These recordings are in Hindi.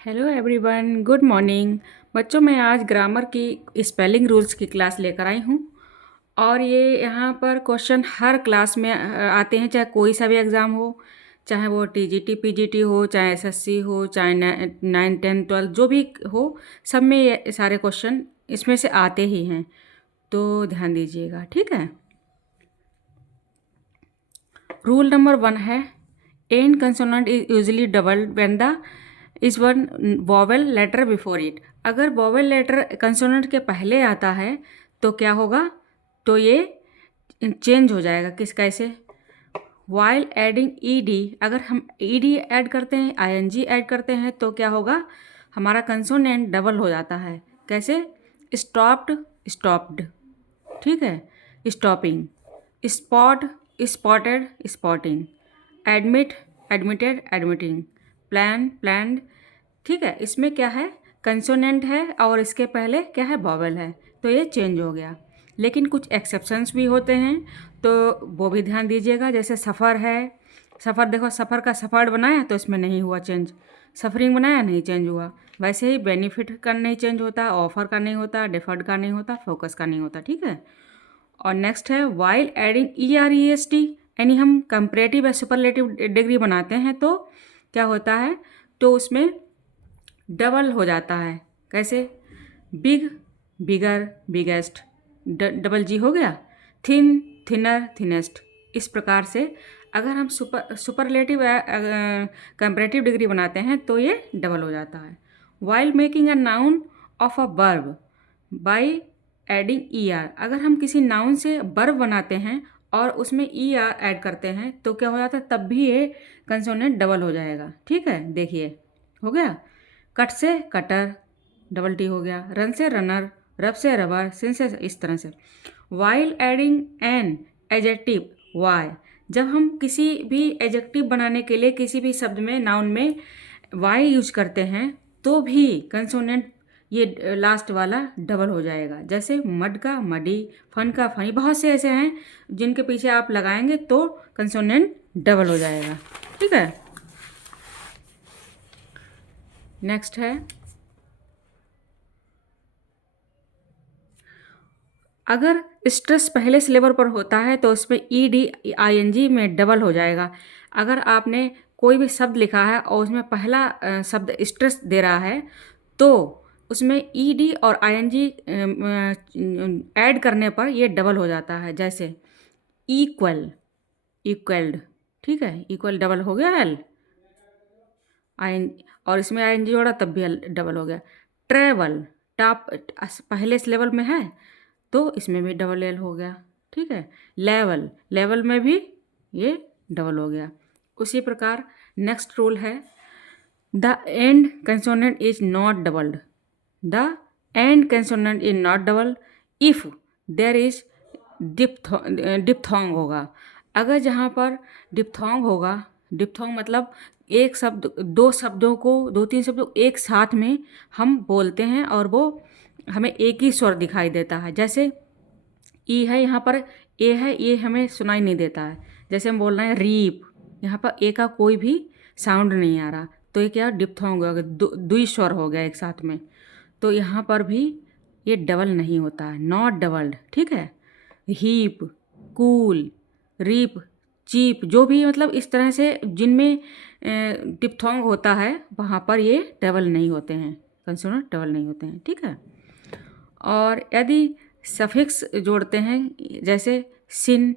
Hello everyone, good morning. बच्चों, मैं आज ग्रामर की स्पेलिंग रूल्स की क्लास लेकर आई हूँ। और ये यहाँ पर क्वेश्चन हर क्लास में आते हैं, चाहे कोई सा भी एग्ज़ाम हो, चाहे वो टीजीटी पीजीटी हो, चाहे एसएससी हो, चाहे 9, 10, 12 जो भी हो, सब में ये सारे क्वेश्चन इसमें से आते ही हैं। तो ध्यान दीजिएगा, ठीक है। रूल नंबर 1 है, an consonant is usually doubled when the is one vowel letter before it. अगर वॉवेल लेटर कंसोनेंट के पहले आता है तो क्या होगा, तो ये चेंज हो जाएगा। किस कैसे? वाइल एडिंग ई डी, अगर हम ई डी ऐड करते हैं, आई एन जी ऐड करते हैं, तो क्या होगा, हमारा कंसोनेंट डबल हो जाता है। कैसे? स्टॉप्ड, स्टॉप्ड, ठीक है, stopping, spot, spotted, spotting, admit, admitted, admitting, plan, planned, ठीक है। इसमें क्या है, कंसोनेंट है और इसके पहले क्या है, वॉवेल है, तो ये चेंज हो गया। लेकिन कुछ एक्सेप्शंस भी होते हैं, तो वो भी ध्यान दीजिएगा। जैसे सफ़र है, सफ़र देखो, सफ़र का सफ़र बनाया तो इसमें नहीं हुआ चेंज, सफरिंग बनाया नहीं चेंज हुआ। वैसे ही बेनिफिट का नहीं चेंज होता, ऑफर का नहीं होता, डिफर्ड का नहीं होता, फोकस का नहीं होता, ठीक है। और नेक्स्ट है while adding E r e s T, यानी हम कंपरेटिव या सुपरलेटिव डिग्री बनाते हैं तो क्या होता है, तो उसमें डबल हो जाता है। कैसे? बिग, बिगर, बिगेस्ट, डबल जी हो गया। Thin, thinner, thinnest. इस प्रकार से अगर हम सुपरलेटिव कंपरेटिव डिग्री बनाते हैं तो ये डबल हो जाता है। While making a noun of a verb by adding E R, अगर हम किसी नाउन से वर्ब बनाते हैं और उसमें ई आर ऐड करते हैं तो क्या हो जाता है, तब भी ये कंसोनेंट डबल हो जाएगा, ठीक है। देखिए, हो गया। कट से कटर, डबल टी हो गया। रन से रनर, रब से रबर, सिन से, इस तरह से। While adding an adjective y, जब हम किसी भी एजेक्टिव बनाने के लिए किसी भी शब्द में, नाउन में वाई यूज करते हैं तो भी कंसोनेंट ये लास्ट वाला डबल हो जाएगा। जैसे मड का मडी, फन का फनी, बहुत से ऐसे हैं जिनके पीछे आप लगाएंगे तो कंसोनेंट डबल हो जाएगा, ठीक है। नेक्स्ट है, अगर स्ट्रेस पहले सिलेबल पर होता है तो उसमें E D I N G में डबल हो जाएगा। अगर आपने कोई भी शब्द लिखा है और उसमें पहला शब्द स्ट्रेस दे रहा है तो उसमें ई डी और आई एन जी ऐड करने पर ये डबल हो जाता है। जैसे इक्वल, इक्वल्ड, ठीक है, इक्वल डबल हो गया एल, आई एन, और इसमें आई एन जी जोड़ा तब भी एल डबल हो गया। ट्रेवल, टॉप पहले इस लेवल में है तो इसमें भी डबल एल हो गया, ठीक है। लेवल, लेवल में भी ये डबल हो गया। उसी प्रकार नेक्स्ट रूल है, the end consonant is not doubled, the end consonant is not double if there is diphthong होगा। अगर जहाँ पर डिप्थोंग होगा, डिप्थोंग मतलब एक शब्द, दो शब्दों को, दो तीन शब्दों को एक साथ में हम बोलते हैं और वो हमें एक ही स्वर दिखाई देता है। जैसे ई है, यहाँ पर ए है, ये हमें सुनाई नहीं देता है। जैसे हम बोल रहे हैं रीप, यहाँ पर ए का कोई भी साउंड नहीं आ रहा, तो ये क्या, डिप्थोंग हो गया, द्विस्वर हो गया एक साथ में। तो यहाँ पर भी ये डबल नहीं होता है, नॉट डबल्ड, ठीक है। हीप, कूल, रीप, चीप, जो भी मतलब इस तरह से जिनमें डिप्थोंग होता है वहाँ पर ये डबल नहीं होते हैं, कंसोनेंट डबल नहीं होते हैं, ठीक है। और यदि सफिक्स जोड़ते हैं, जैसे सिन,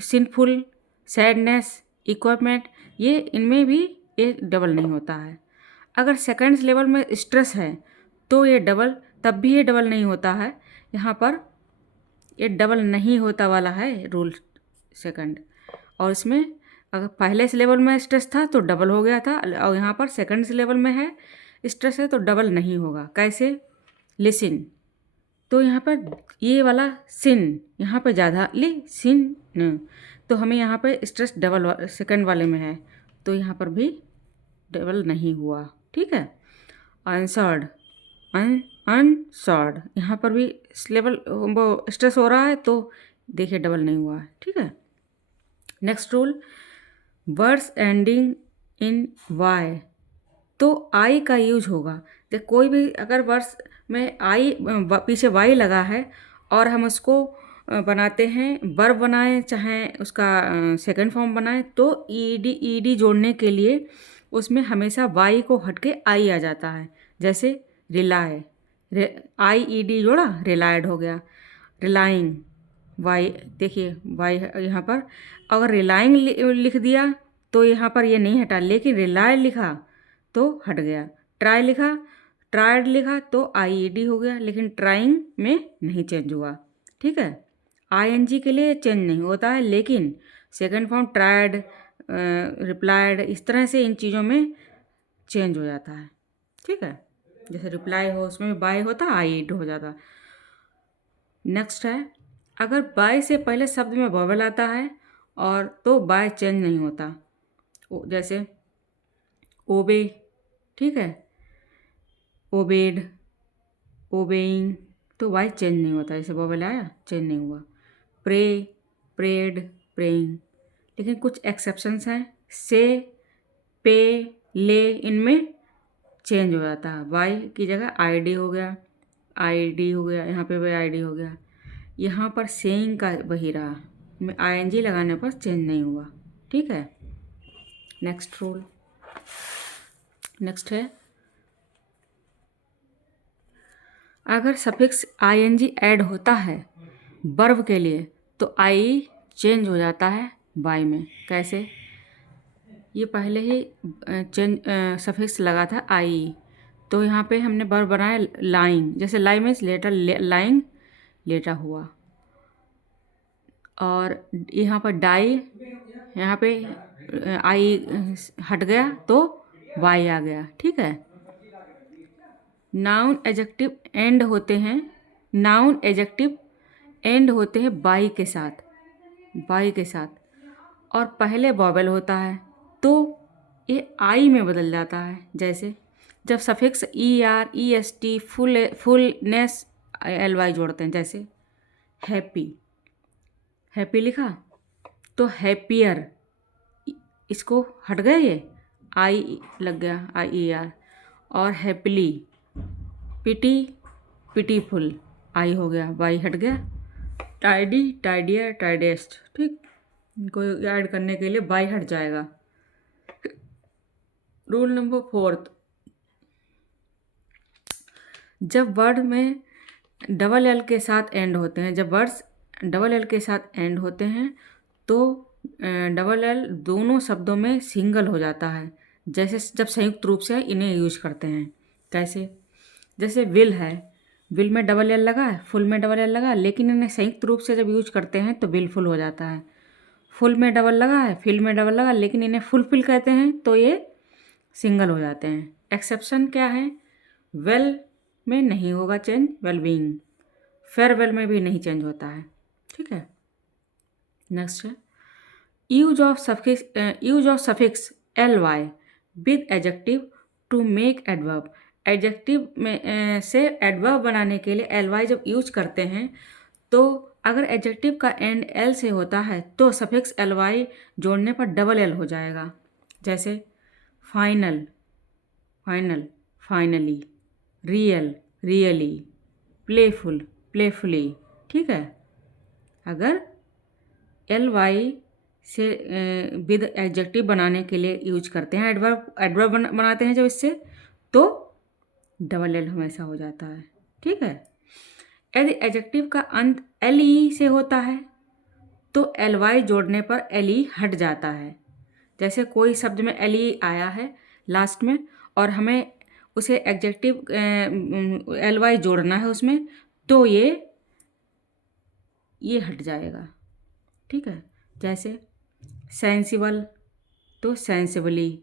सिनफुल, सैडनेस, इक्विपमेंट, ये इनमें भी ये डबल नहीं होता है। अगर सेकंड्स लेवल में स्ट्रेस है तो ये डबल, तब भी ये डबल नहीं होता है। यहाँ पर ये डबल नहीं होता वाला है रूल सेकंड। और इसमें अगर पहले से लेवल में स्ट्रेस था तो डबल हो गया था, और यहाँ पर सेकंड से लेवल में है स्ट्रेस है तो डबल नहीं होगा। कैसे? लिसिन, तो यहाँ पर ये वाला सिन, यहाँ पर ज़्यादा सिन न, तो हमें यहाँ पर स्ट्रेस डबल सेकंड वाले में है तो यहाँ पर भी डबल नहीं हुआ, ठीक है। आंसर्ड, अनसॉर्ड, यहाँ पर भी लेवल वो स्ट्रेस हो रहा है तो देखिए डबल नहीं हुआ है, ठीक है। Next rule, words ending in y to i का यूज होगा। जब कोई भी अगर वर्ड्स में आई पीछे वाई लगा है और हम उसको बनाते हैं, वर्ब बनाएं चाहे उसका सेकंड फॉर्म बनाएं, तो ईडी जोड़ने के लिए उसमें हमेशा वाई को हट के आई आ जाता है। जैसे रिलाय, आई ईडी जोड़ा, रिलायड हो गया। रिलाइंग, वाई, देखिए वाई यहाँ पर, अगर रिलाइंग लिख दिया तो यहाँ पर ये नहीं हटा, लेकिन रिलाय लिखा तो हट गया। ट्राई लिखा, ट्राइड लिखा तो आईईडी हो गया, लेकिन ट्राइंग में नहीं चेंज हुआ। ठीक है, आईएनजी के लिए चेंज नहीं होता है, लेकिन सेकंड फॉर्म ट्राइड, रिप्लाइड, इस तरह से इन चीज़ों में चेंज हो जाता है। ठीक है, जैसे रिप्लाई हो उसमें भी बाय होता, आईईडी हो जाता। नेक्स्ट है, अगर बाय से पहले शब्द में वॉवेल आता है और तो बाय चेंज नहीं होता। जैसे ओबे, ठीक है, ओबेड, ओबेइंग, तो वाई चेंज नहीं होता, जैसे वॉवेल आया चेंज नहीं हुआ। प्रे, प्रेड, प्रेइंग, लेकिन कुछ एक्सेप्शंस हैं। से, पे, ले, इनमें चेंज हो जाता है। वाई की जगह आईडी हो गया, आईडी हो गया, यहाँ पे भी आईडी हो गया। यहाँ पर सेइंग का वही रहा, में आईएनजी लगाने पर चेंज नहीं हुआ। ठीक है, नेक्स्ट रूल, नेक्स्ट है, अगर सफिक्स आईएनजी ऐड होता है वर्ब के लिए तो आई चेंज हो जाता है बाय में। कैसे? ये पहले ही चेंज सफिक्स लगा था आई, तो यहाँ पे हमने वर्ब बनाया लाइंग, जैसे लाई मीन्स लेटर, लाइंग लेटा हुआ। और यहाँ पर डाई, यहाँ पे आई हट गया तो वाई आ गया। ठीक है, नाउन एडजेक्टिव एंड होते हैं, नाउन एडजेक्टिव एंड होते हैं बाई के साथ, बाई के साथ, और पहले वॉवेल होता है तो ये आई में बदल जाता है। जैसे जब suffix e r, e s t, fulness, l y जोड़ते हैं, जैसे हैप्पी, हैप्पी लिखा तो हैप्पियर, इसको हट गया, ये आई लग गया, आई ई आर। और हैप्पीली, पिटी, पिटीफुल, आई हो गया, वाई हट गया। टाइडी, टाइडियर, टाइडेस्ट, ठीक, इनको ऐड करने के लिए वाई हट जाएगा। रूल नंबर 4, जब वर्ड में डबल एल के साथ एंड होते हैं, जब वर्ड्स डबल एल के साथ एंड होते हैं तो डबल एल दोनों शब्दों में सिंगल हो जाता है। जैसे जब संयुक्त रूप से इन्हें यूज करते हैं। कैसे? जैसे विल है, विल में डबल एल लगा है, फुल में डबल एल लगा, लेकिन इन्हें संयुक्त रूप से जब यूज करते हैं तो विलफुल हो जाता है। फुल में डबल लगा है, फिल में डबल लगा, लेकिन इन्हें फुलफिल कहते हैं तो ये सिंगल हो जाते हैं। एक्सेप्शन क्या है? वेल में नहीं होगा चेंज, वेल बीइंग, फेयरवेल में भी नहीं चेंज होता है। ठीक है, नेक्स्ट है, use of suffix l y with adjective to make adverb. Adjective में से एडवर्ब बनाने के लिए एल वाई जब यूज करते हैं तो अगर एडजेक्टिव का एंड एल से होता है तो सफिक्स एल वाई जोड़ने पर डबल एल हो जाएगा। जैसे final, final, finally, real, really, playful, playfully. ठीक है, अगर एल वाई से विद एडजेक्टिव बनाने के लिए यूज करते हैं, एडवर्ब, एडवर्ब बनाते हैं जब इससे, तो डबल एल हमेशा हो जाता है। ठीक है, यदि एडजेक्टिव का अंत एल ई से होता है तो एल वाई जोड़ने पर एल ई हट जाता है। जैसे कोई शब्द में एल ई आया है लास्ट में और हमें उसे एडजेक्टिव एल वाई जोड़ना है उसमें, तो ये हट जाएगा। ठीक है, जैसे सेंसिबल तो सेंसिबली,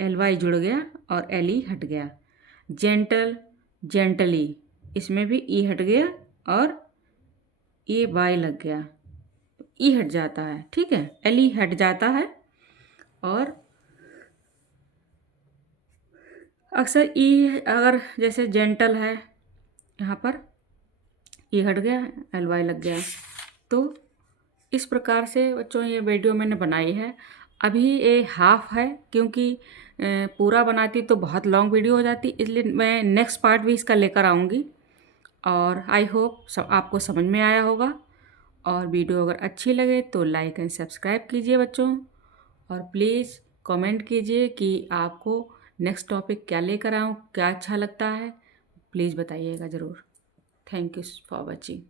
एल वाई जुड़ गया और एल ई हट गया। जेंटल, जेंटली, इसमें भी ई हट गया और ये वाई लग गया, ई हट जाता है। ठीक है, एल ई हट जाता है और अक्सर ई, अगर जैसे जेंटल है यहाँ पर ई हट गया, एल वाई लग गया। तो इस प्रकार से बच्चों ये वीडियो मैंने बनाई है अभी ये हाफ है, क्योंकि पूरा बनाती तो बहुत लॉन्ग वीडियो हो जाती, इसलिए मैं नेक्स्ट पार्ट भी इसका लेकर आऊँगी। और आई होप सब आपको समझ में आया होगा। और वीडियो अगर अच्छी लगे तो लाइक एंड सब्सक्राइब कीजिए बच्चों। और प्लीज़ कमेंट कीजिए कि आपको नेक्स्ट टॉपिक क्या लेकर आऊँ, क्या अच्छा लगता है, प्लीज़ बताइएगा ज़रूर। Thank you for watching.